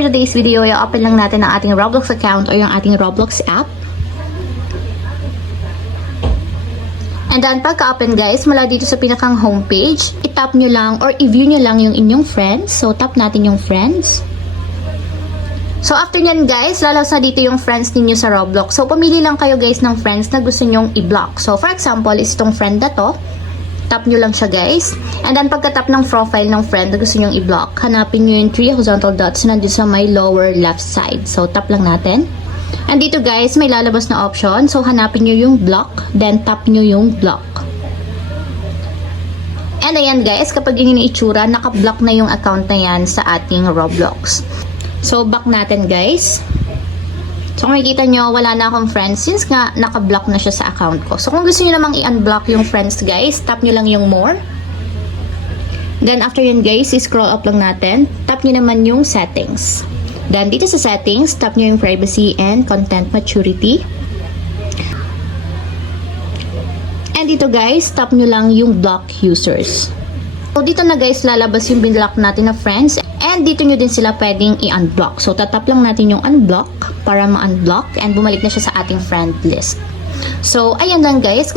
For today's video, i-open lang natin ang ating Roblox account o yung ating Roblox app. And then, pagka-open guys, mula dito sa pinakang homepage, i-tap nyo lang or i-view nyo lang yung inyong friends. So, tap natin yung friends. So, after nyan guys, lalabas na dito yung friends ninyo sa Roblox. So, pumili lang kayo guys ng friends na gusto nyong i-block. So, for example, is itong friend na to. Tap nyo lang siya guys. And then, pagka-tap ng profile ng friend na gusto nyong i-block, hanapin nyo yung 3 horizontal dots na nandito sa may lower left side. So, tap lang natin. And dito guys, may lalabas na option. So, hanapin nyo yung block. Then, tap nyo yung block. And ayan guys, kapag yun yung itsura, naka-block na yung account na yan sa ating Roblox. So, back natin guys. So, kung makikita nyo, wala na akong friends since nga naka-block na siya sa account ko. So, kung gusto nyo namang i-unblock yung friends guys, tap nyo lang yung more. Then, after yun guys, scroll up lang natin. Tap nyo naman yung settings. Then, dito sa settings, tap nyo yung privacy and content maturity. And dito guys, tap nyo lang yung block users. So, dito na guys, lalabas yung binlock natin na friends. And dito nyo din sila pwedeng i-unblock. So, tatap lang natin yung unblock para ma-unblock and bumalik na siya sa ating friend list. So, ayan lang guys.